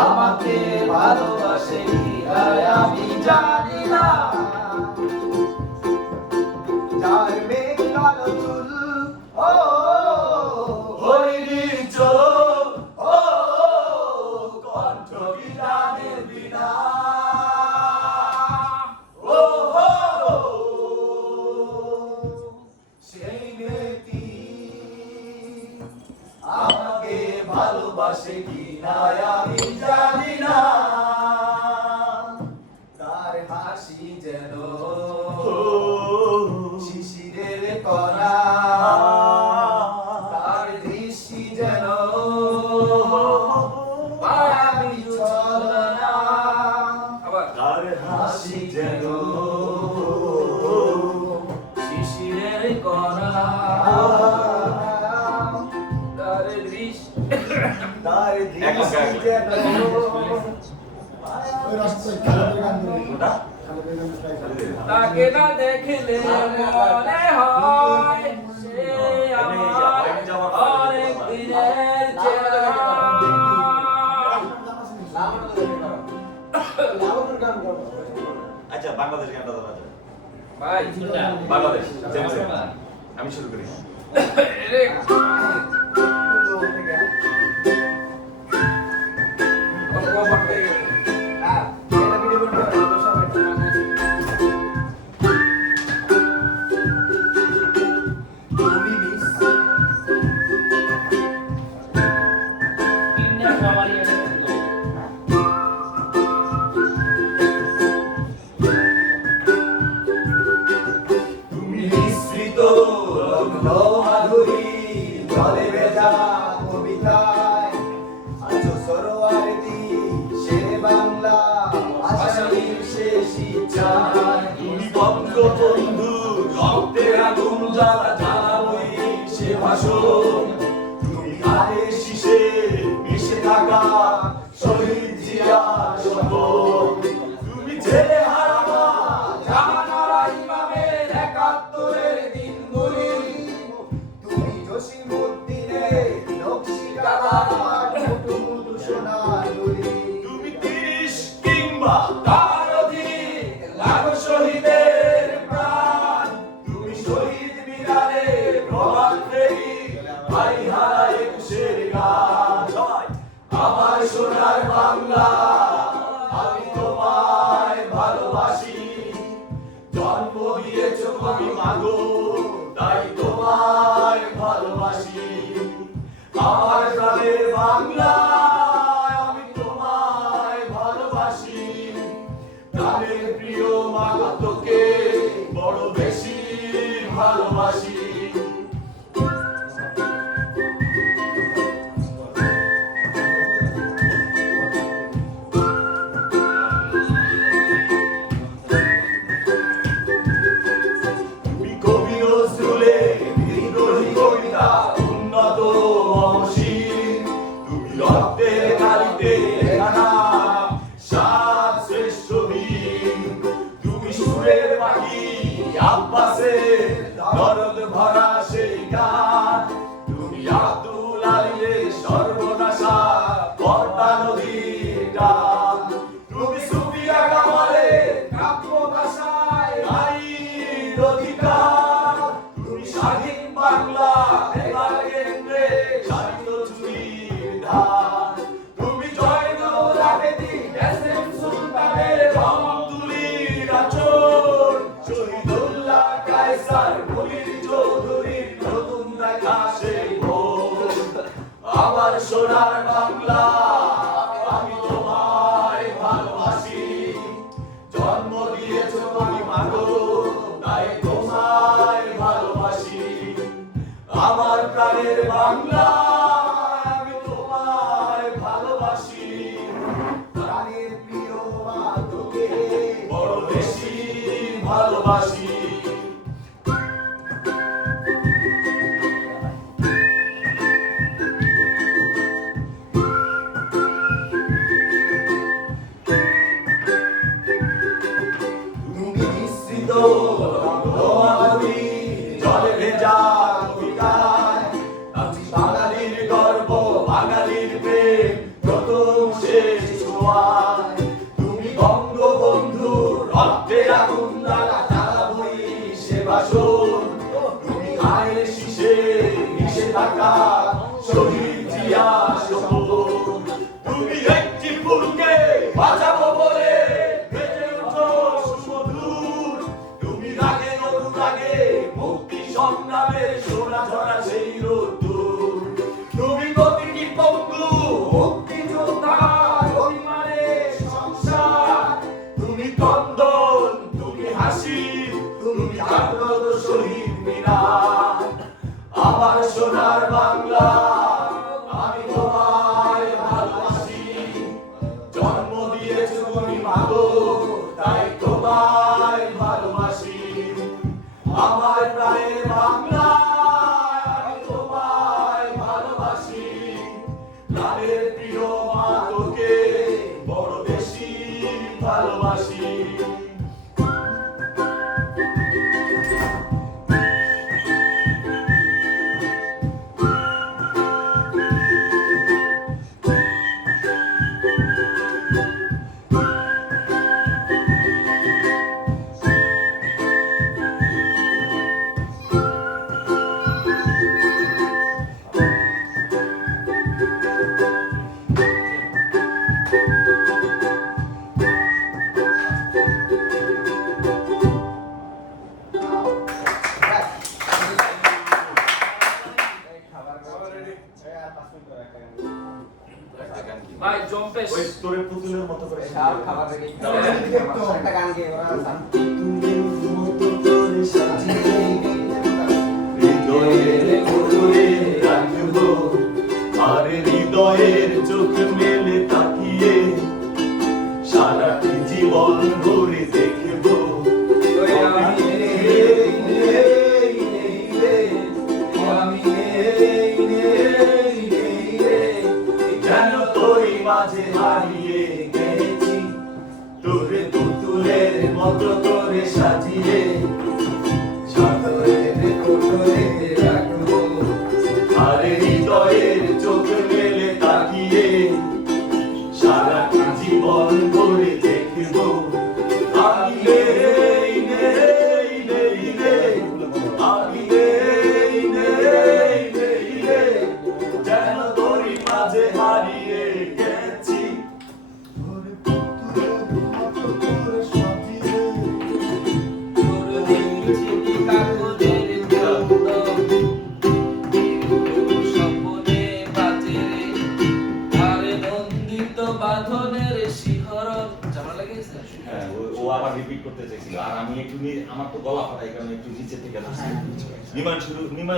আমাকে ভালোবাসে কিনায় আমি জানি না। যার মেঘ কালো চুল ও হরিণীর চোখ ও কণ্ঠ বিরানের বিনা ও সেই মেয়েটি আমাকে ভালোবাসে কিনা আমি জানি না। তার হাসি যেন শিশিরের কণা, তার দৃষ্টি যেন মায়াবী ছলনা, তার হাসি যেন শিশিরের কণা, তার দৃষ্টি যেন তাকে না দেখলে মনে হয় সে আমার অনেক দিনের চেনা। আচ্ছা বাংলাদেশ গানটা ধরা যায় ভাই বাংলাদেশ আমি শুরু করি। মাধুরী জলে ভেজা কবিতায় আছো সরোয়ারদি শেরে বাংলা আশার শেষ ইচ্ছায়। তুমি বঙ্গবন্ধু রক্তের আগুন জ্বালা জ্বালাবই সে ভাষণ। তুমি আরে শীষে মিশে থাকা শহীদ জিয়ার শপথ। তুমি ছেলে হারাবা জাহানারা ইমামের ৭১-এর দিনগুলি, তুমি জসিমউদ্দিনের নকশি কাঁথার মুঠো সোনার গুলি। তুমি ৩০ কিংবা তার অধিক লাখো শহীদের প্রাণ, তুমি শহীদ মিনারে প্রভাত ফেরি ভাই হারা ২১-এর গান। সবাই আমার সোনার বাংলা আমি তোমায় ভালোবাসি। জন্ম দিয়েছ কবি মাগো তাই তোমায় ভালোবাসি। আমার প্রাণের বাংলা আমি তোমায় ভালোবাসি। প্রাণের প্রিয় মাগো তোকে বড় বেশি ভালোবাসি। তুমি কবি নজরুলের বিদ্রোহী কবিতা উন্নত অমসীম। তুমি রক্তের কালিতে লেখানা সাত শ্রেষ্ঠ বীর। তুমি সুরের পাখি আব্বাসের দরদ ভরা সেই গান। তুমি আব্দুল আলীর সর্বনাশা পদ্মা নদীর টান। তুমি সুফিয়া কামালের কাব্য ভাষায় নারীর অধিকার। তুমি স্বাধীন বাংলা বেতার কেন্দ্রে সাহিত্য চুরির ধার। তুমি জয়নুল আবেদীন এসএম সুলতানের রং তুলির আঁচল। শহীদুল্লাহ কায়সার মুনির চৌধুরীর নতুন দেখা সেই ভোর। আমার সোনার বাংলা আমি তোমায় ভালোবাসি। জন্ম দিয়েছ তুমি মাগো তাই তোমায় ভালোবাসি। আমার প্রাণের বাংলা আমি তোমায় ভালোবাসি। প্রাণের প্রিয় মা তোকে বড় বেশি ভালোবাসি। তুমি বিস্তৃত মাধুরী জলে ভেজা কবিতায়, আমি বাঙালির গর্ব বাঙালির প্রেম প্রথম শেষ ছোঁয়ায় তুমি বঙ্গবন্ধু রক্তের আগুন লাগা জ্বালাবই সে বাসন তুমি আয়ের শীষে মিশে থাকা শহীদ জিয়া শপথ তুমি একটি ফুলকে বাঁচাবো বলে বেজে ওঠো সুমধুর তুমি রাগে অনুরাগে মুক্তি সংগ্রামের সোনা ঝরা সেই রোদ্দুর তুমি প্রতিটি পঙ্গু মুক্তিযোদ্ধার অভিমানের সংসার তুমি কন্দন তুমি হাসি তুমি জাগ্রত শহীদ মিনার আমার সোনার বাংলা আমি তোমায় ভালোবাসি জন্ম দিয়েছো তুমি মাগো তাই তোমায় ভালোবাসি আমার প্রাণের বাংলা আমি তোমায় ভালোবাসি প্রাণের প্রিয় মা তোকে বড় বেশি ভালোবাসি ভাই জম্পেশ ওই তোরে পুতুলের মতো করে খাবার রেডি দাও। একটা গান গেয়ে ওরা হৃদয়ের কোটরে রাখবো আর হৃদয়ের চোখ মেলে তাকিয়ে সারাটি জীবন ভরে দেখবো যেন তোরই মাঝে হারিয়ে গেছি তোরে পুতুলের মতো করে সাজিয়ে সাগরের কোটরে রাখবো আর হৃদয়ের চোখ মেলে তাকিয়ে সারাটি জীবন ভরে দেখবো আমি নেই নেই নেই রে আমি নেই নেই নেই রে যেন তোরই মাঝে হারিয়ে গেছি তোরে পুতুলের মতো করে সাজিয়ে বাঁধনের শিহরণ জানা লাগিয়েছে হ্যাঁ ও আবার রিপিট করতে চাইছিল আর আমি একটু আমার তো গলা ফাটা এই কারণে একটু নিচে থেকে নিমান শুরু নিমান